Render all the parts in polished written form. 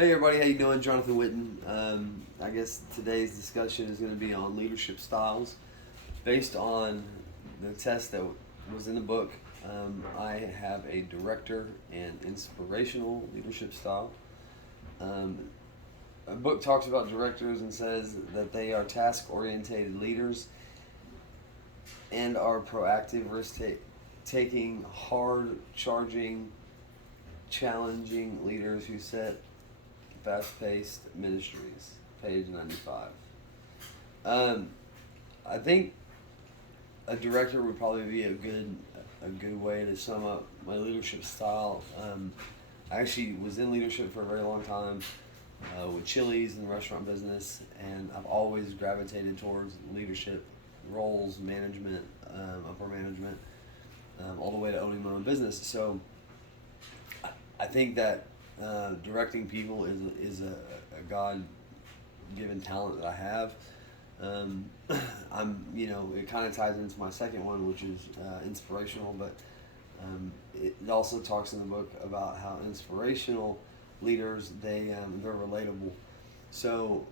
Hey everybody, how you doing? Jonathan Witten. I guess today's discussion is going to be on leadership styles, based on the test that was in the book. I have a director and inspirational leadership style. Um, a book talks about directors and says that they are task-oriented leaders and are proactive, risk-taking, hard-charging, challenging leaders who set fast-paced ministries. Page 95. Um, I think a director would probably be a good way to sum up my leadership style. I actually was in leadership for a very long time with Chili's in the restaurant business, and I've always gravitated towards leadership roles, management, upper management, all the way to owning my own business. So I think that directing people is a God given talent that I have. Um, it kind of ties into my second one, which is inspirational, but it also talks in the book about how inspirational leaders they're relatable. So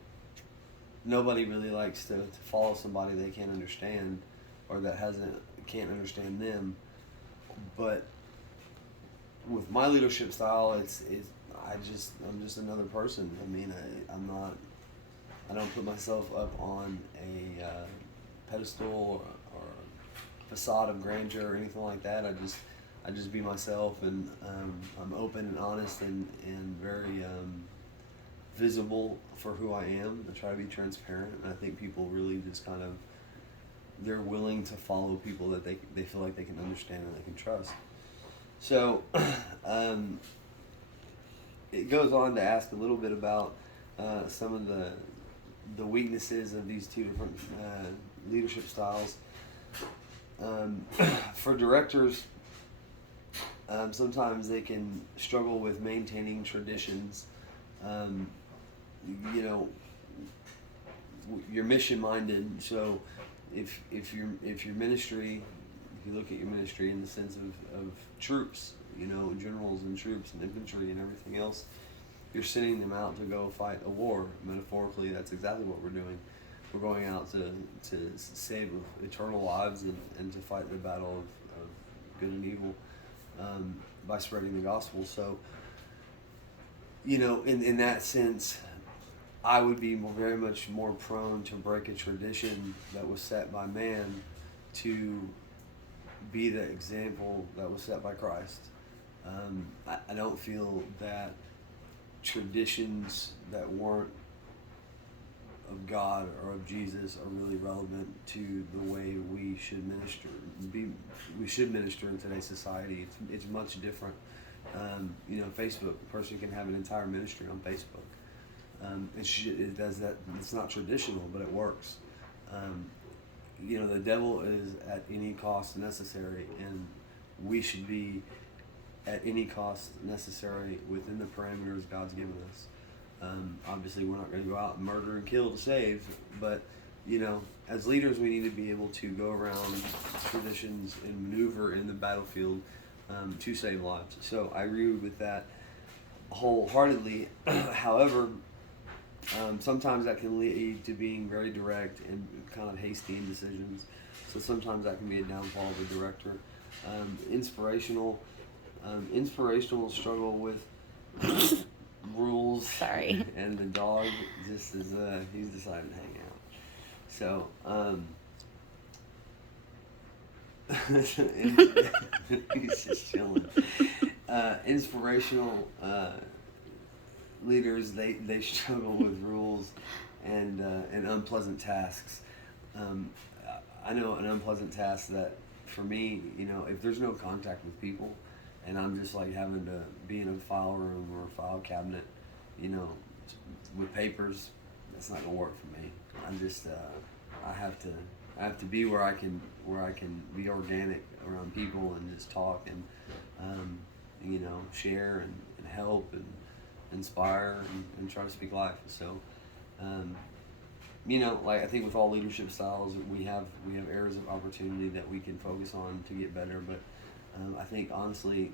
nobody really likes to follow somebody they can't understand, or that hasn't can't understand them. But with my leadership style, I'm just another person. I mean, I don't put myself up on a pedestal or facade of grandeur or anything like that. I just be myself, and I'm open and honest and very visible for who I am. I try to be transparent, and I think people really just kind of they're willing to follow people that they feel like they can understand and they can trust. So um, it goes on to ask a little bit about some of the weaknesses of these two different leadership styles. Um, for directors, sometimes they can struggle with maintaining traditions. Um, you know, you're mission minded. So if your ministry, if you look at your ministry in the sense of troops, generals and troops and infantry and everything else, you're sending them out to go fight a war. Metaphorically, that's exactly what we're doing. We're going out to save eternal lives and to fight the battle of good and evil, by spreading the gospel. So, in that sense, I would be very much more prone to break a tradition that was set by man to be the example that was set by Christ. I don't feel that traditions that weren't of God or of Jesus are really relevant to the way we should minister. We should minister in today's society. It's much different. Facebook, a person can have an entire ministry on Facebook. It does that. It's not traditional, but it works. The devil is at any cost necessary, and we should be at any cost necessary within the parameters God's given us. Obviously, we're not going to go out and murder and kill to save, but as leaders, we need to be able to go around traditions and maneuver in the battlefield to save lives. So I agree with that wholeheartedly. However, sometimes that can lead to being very direct and kind of hasty in decisions. So sometimes that can be a downfall of a director. Inspirational. Inspirational struggle with rules. Sorry. And the dog just is he's decided to hang out. So he's just chilling. Inspirational leaders, they struggle with rules and unpleasant tasks. Um, I know an unpleasant task that for me, if there's no contact with people, and I'm just like having to be in a file room or a file cabinet, you know, with papers, that's not gonna work for me. I'm just I have to be where I can be organic around people and just talk and share and help and inspire and try to speak life. So like I think with all leadership styles, we have areas of opportunity that we can focus on to get better. But I think honestly,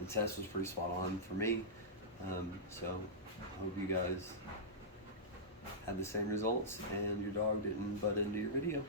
the test was pretty spot on for me. So I hope you guys had the same results and your dog didn't butt into your video.